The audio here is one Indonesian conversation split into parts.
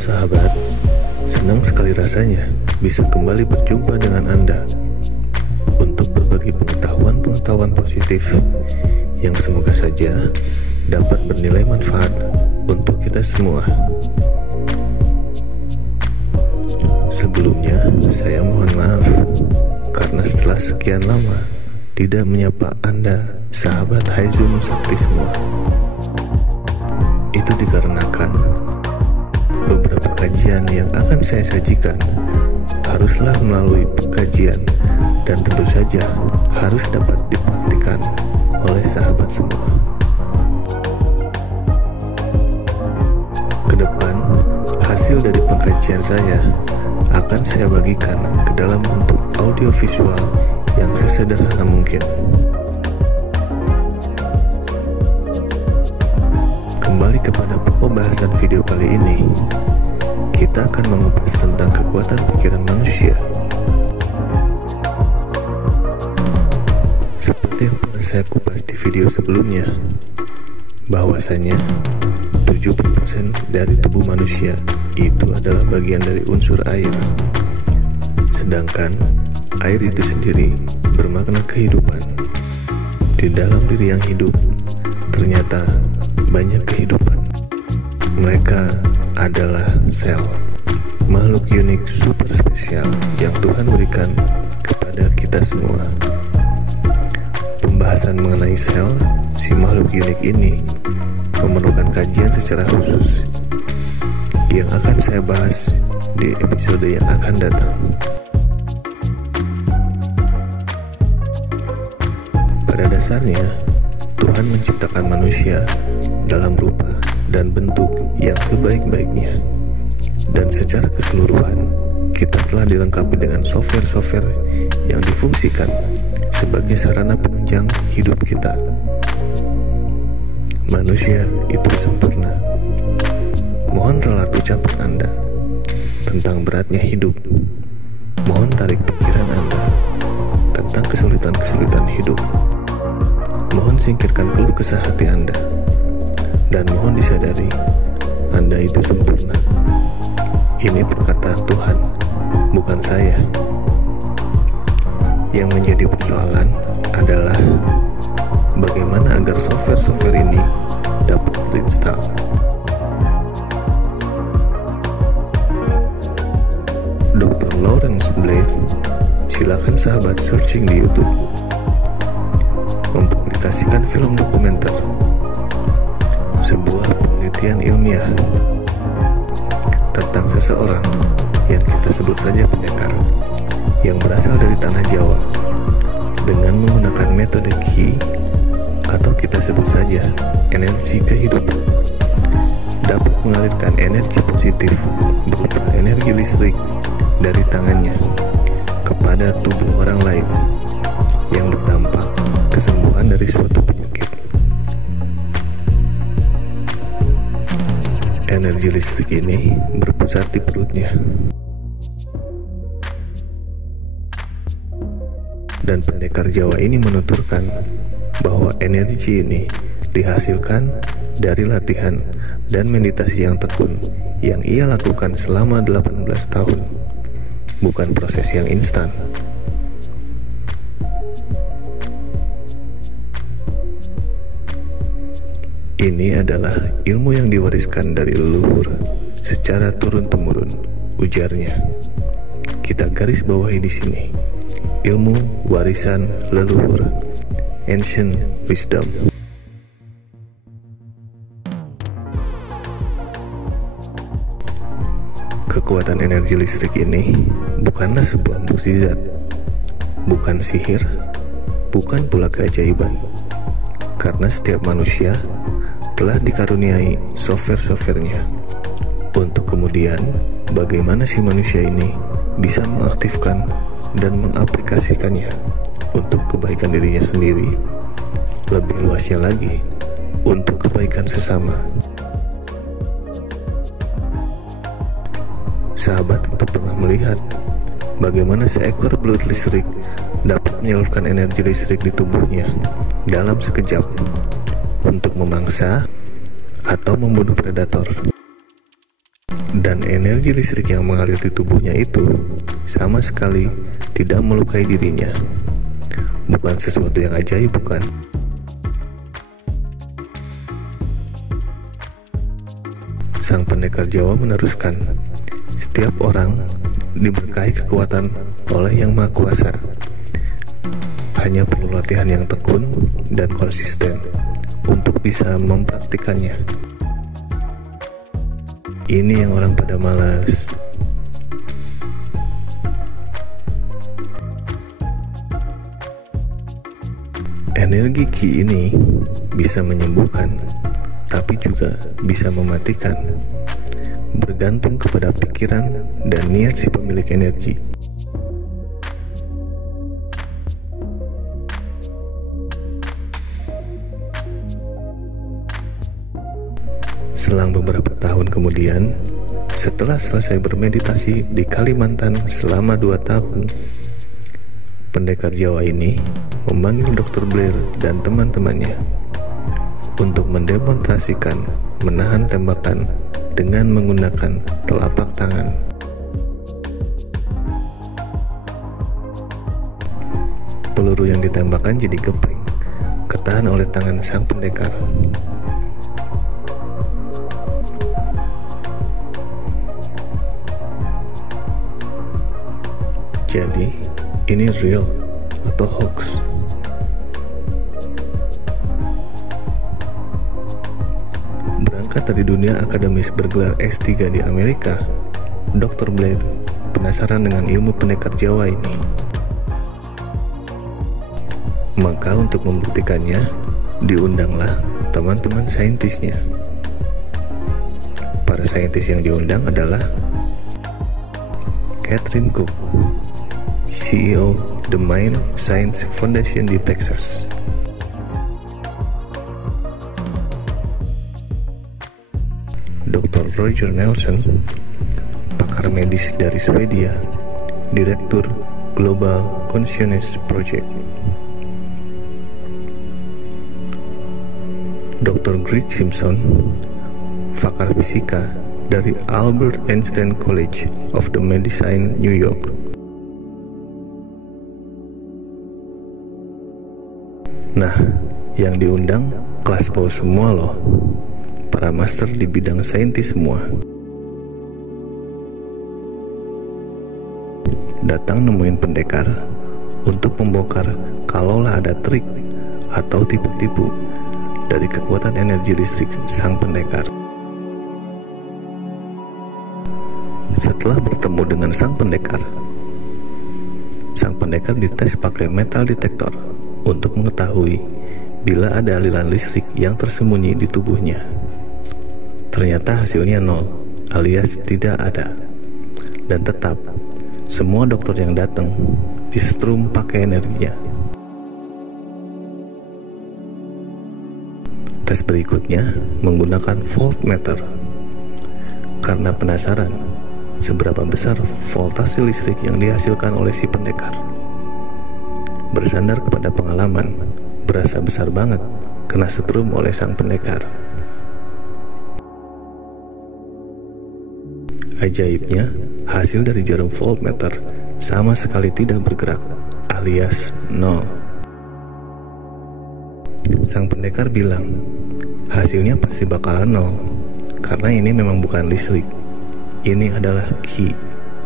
sahabat, senang sekali rasanya bisa kembali berjumpa dengan Anda untuk berbagi pengetahuan-pengetahuan positif yang semoga saja dapat bernilai manfaat untuk kita semua. Sebelumnya, saya mohon maaf karena setelah sekian lama tidak menyapa Anda, sahabat Haizum Sakti semua. Itu dikarenakan beberapa kajian yang akan saya sajikan haruslah melalui pengkajian dan tentu saja harus dapat dipraktikkan oleh sahabat semua. Kedepan, hasil dari pengkajian saya akan saya bagikan ke dalam bentuk audio visual yang sesederhana mungkin. Kembali kepada pokok bahasan video kali ini, kita akan mengupas tentang kekuatan pikiran manusia. Seperti yang pernah saya kupas di video sebelumnya, bahwasanya 70% dari tubuh manusia itu adalah bagian dari unsur air. Sedangkan air itu sendiri bermakna kehidupan. Di dalam diri yang hidup ternyata banyak kehidupan. Mereka adalah sel, makhluk unik super spesial yang Tuhan berikan kepada kita semua. Pembahasan mengenai sel, si makhluk unik ini, memerlukan kajian secara khusus yang akan saya bahas di episode yang akan datang. Pada dasarnya, Tuhan menciptakan manusia dalam rupa dan bentuk yang sebaik-baiknya. Dan secara keseluruhan, kita telah dilengkapi dengan software-software yang difungsikan sebagai sarana penunjang hidup kita. Manusia itu sempurna. Mohon relat ucapan Anda tentang beratnya hidup. Mohon tarik pikiran Anda tentang kesulitan-kesulitan hidup. Mohon singkirkan keluh kesah hati Anda. Dan mohon disadari, Anda itu sempurna. Ini perkataan Tuhan, bukan saya. Yang menjadi persoalan adalah bagaimana agar software-software ini dapat terinstall. Dr. Lawrence Blair, silakan sahabat searching di YouTube, mempublikasikan film dokumenter, sebuah penelitian ilmiah tentang seseorang yang kita sebut saja pendekar yang berasal dari tanah Jawa dengan menggunakan metode Qi atau kita sebut saja energi kehidupan, dapat mengalirkan energi positif berupa energi listrik dari tangannya kepada tubuh orang lain yang berdampak kesembuhan dari suatu penyakit. Energi listrik ini berpusat di perutnya. Dan pendekar Jawa ini menuturkan bahwa energi ini dihasilkan dari latihan dan meditasi yang tekun yang ia lakukan selama 18 tahun, bukan proses yang instan. Ini adalah ilmu yang diwariskan dari leluhur secara turun-temurun, ujarnya. Kita garis bawahi di sini. Ilmu warisan leluhur, ancient wisdom. Kekuatan energi listrik ini bukanlah sebuah mukjizat, bukan sihir, bukan pula keajaiban. Karena setiap manusia telah dikaruniai software-softwarenya. Untuk kemudian, bagaimana si manusia ini bisa mengaktifkan dan mengaplikasikannya untuk kebaikan dirinya sendiri, lebih luasnya lagi untuk kebaikan sesama. Sahabat tentu pernah melihat bagaimana seekor belut listrik dapat menyalurkan energi listrik di tubuhnya dalam sekejap untuk memangsa atau membunuh predator. Dan energi listrik yang mengalir di tubuhnya itu sama sekali tidak melukai dirinya. Bukan sesuatu yang ajaib, bukan? Sang pendekar Jawa meneruskan, setiap orang diberkahi kekuatan oleh Yang Maha Kuasa. Hanya perlu latihan yang tekun dan konsisten untuk bisa mempraktikannya. Ini yang orang pada malas. Energi Qi ini bisa menyembuhkan, tapi juga bisa mematikan, bergantung kepada pikiran dan niat si pemilik energi. Selang beberapa tahun kemudian, setelah selesai bermeditasi di Kalimantan selama 2 tahun, pendekar Jawa ini memanggil Dr. Blair dan teman-temannya untuk mendemonstrasikan menahan tembakan dengan menggunakan telapak tangan. Peluru yang ditembakkan jadi gepeng, ketahan oleh tangan sang pendekar. Jadi, ini real atau hoax? Berangkat dari dunia akademis bergelar S3 di Amerika, Dr. Blair penasaran dengan ilmu pendekar Jawa ini. Maka untuk membuktikannya, diundanglah teman-teman saintisnya. Para saintis yang diundang adalah Catherine Cook, CEO The Mind Science Foundation di Texas, Dr. Roger Nelson, pakar medis dari Swedia, Direktur Global Consciousness Project, Dr. Greg Simpson, pakar fisika dari Albert Einstein College of the Medicine, New York. Nah, yang diundang kelas bawah semua loh, para master di bidang saintis semua. Datang nemuin pendekar untuk membongkar kalaulah ada trik atau tipu-tipu dari kekuatan energi listrik sang pendekar. Setelah bertemu dengan sang pendekar dites pakai metal detektor untuk mengetahui bila ada aliran listrik yang tersembunyi di tubuhnya. Ternyata hasilnya 0, alias tidak ada. Dan tetap, semua dokter yang datang disetrum pakai energinya. Tes berikutnya menggunakan voltmeter. Karena penasaran seberapa besar voltase listrik yang dihasilkan oleh si pendekar. Bersandar kepada pengalaman, berasa besar banget kena setrum oleh sang pendekar. Ajaibnya, hasil dari jarum voltmeter sama sekali tidak bergerak, alias 0. Sang pendekar bilang, hasilnya pasti bakalan 0, karena ini memang bukan listrik. Ini adalah Qi,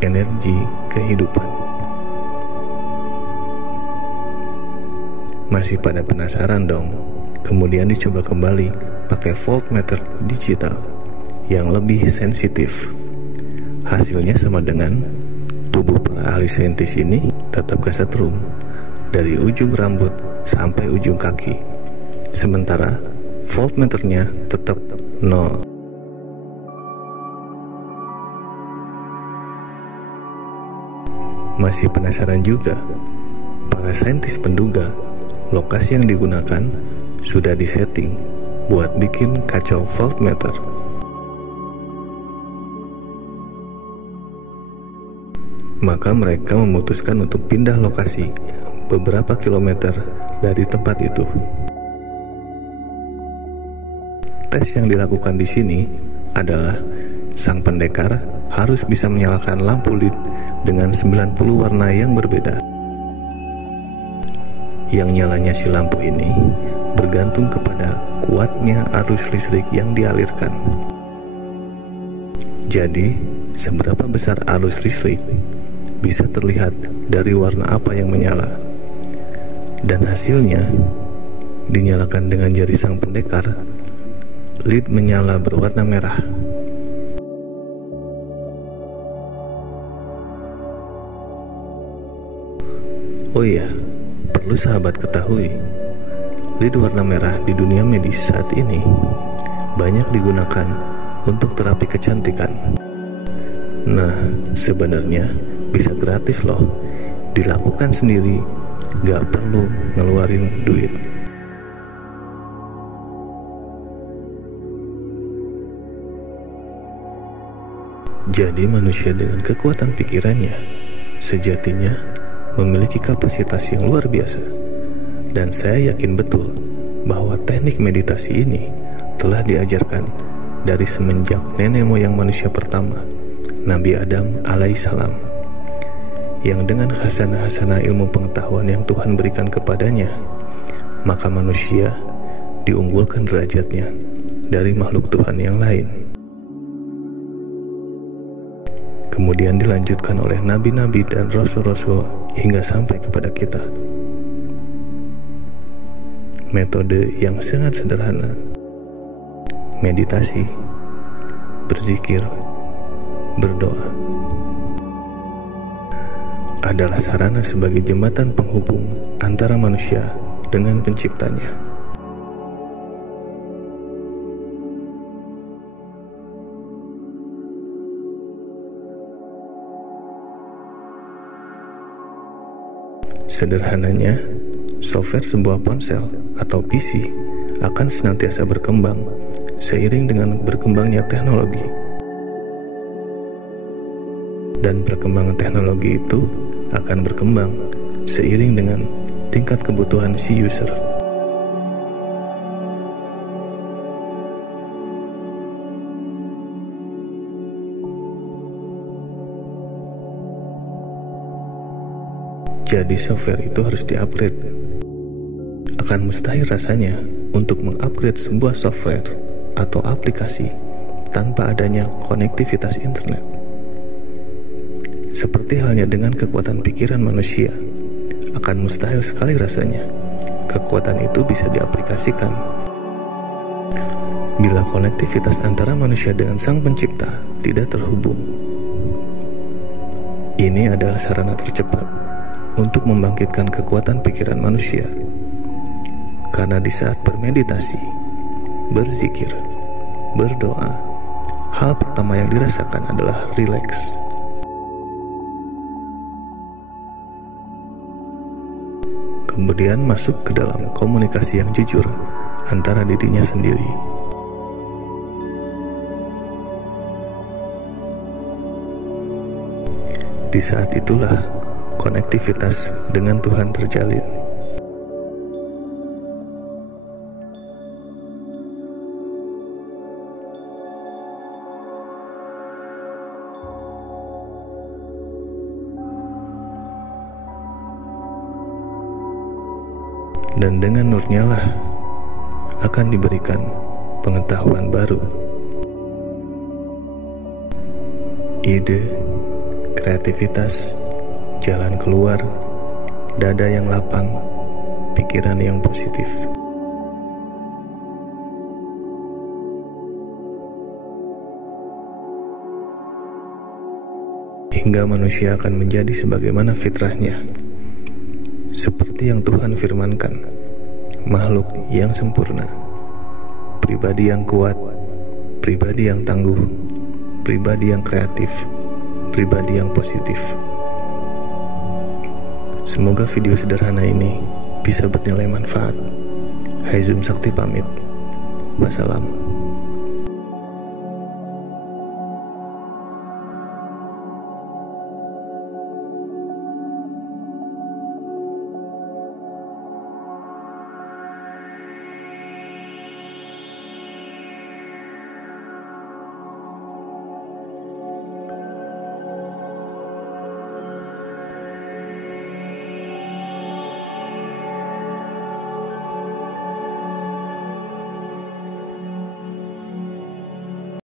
energi kehidupan. Masih pada penasaran dong? Kemudian dicoba kembali pakai voltmeter digital yang lebih sensitif. Hasilnya sama dengan tubuh para ahli saintis ini tetap kesetrum dari ujung rambut sampai ujung kaki. Sementara voltmeternya tetap 0. Masih penasaran juga? Para saintis menduga lokasi yang digunakan sudah disetting buat bikin kacau voltmeter. Maka mereka memutuskan untuk pindah lokasi beberapa kilometer dari tempat itu. Tes yang dilakukan di sini adalah sang pendekar harus bisa menyalakan lampu led dengan 90 warna yang berbeda. Yang nyalanya si lampu ini bergantung kepada kuatnya arus listrik yang dialirkan. Jadi, seberapa besar arus listrik bisa terlihat dari warna apa yang menyala. Dan hasilnya, dinyalakan dengan jari sang pendekar, led menyala berwarna merah. Oh iya, perlu sahabat ketahui, led warna merah di dunia medis saat ini banyak digunakan untuk terapi kecantikan. Nah, sebenarnya bisa gratis loh, dilakukan sendiri, gak perlu ngeluarin duit. Jadi manusia dengan kekuatan pikirannya sejatinya memiliki kapasitas yang luar biasa. Dan saya yakin betul bahwa teknik meditasi ini telah diajarkan dari semenjak nenek moyang manusia pertama, Nabi Adam alaihissalam, yang dengan hasanah-hasanah ilmu pengetahuan yang Tuhan berikan kepadanya, maka manusia diunggulkan derajatnya dari makhluk Tuhan yang lain. Kemudian dilanjutkan oleh nabi-nabi dan rasul-rasul hingga sampai kepada kita. Metode yang sangat sederhana, meditasi, berzikir, berdoa, adalah sarana sebagai jembatan penghubung antara manusia dengan penciptanya. Sederhananya, software sebuah ponsel atau PC akan senantiasa berkembang seiring dengan berkembangnya teknologi. Dan perkembangan teknologi itu akan berkembang seiring dengan tingkat kebutuhan si user. Jadi software itu harus di-upgrade. Akan mustahil rasanya untuk mengupgrade sebuah software atau aplikasi tanpa adanya konektivitas internet. Seperti halnya dengan kekuatan pikiran manusia, akan mustahil sekali rasanya kekuatan itu bisa diaplikasikan bila konektivitas antara manusia dengan sang pencipta tidak terhubung. Ini adalah sarana tercepat untuk membangkitkan kekuatan pikiran manusia. Karena di saat bermeditasi, berzikir, berdoa, hal pertama yang dirasakan adalah rileks. Kemudian masuk ke dalam komunikasi yang jujur antara dirinya sendiri. Di saat itulah konektivitas dengan Tuhan terjalin. Dan dengan nurnya lah akan diberikan pengetahuan baru, ide, kreativitas, jalan keluar, dada yang lapang, pikiran yang positif. Hingga manusia akan menjadi sebagaimana fitrahnya, seperti yang Tuhan firmankan, makhluk yang sempurna, pribadi yang kuat, pribadi yang tangguh, pribadi yang kreatif, pribadi yang positif. Semoga video sederhana ini bisa bernilai manfaat. Hai Zoom Sakti pamit. Wassalam.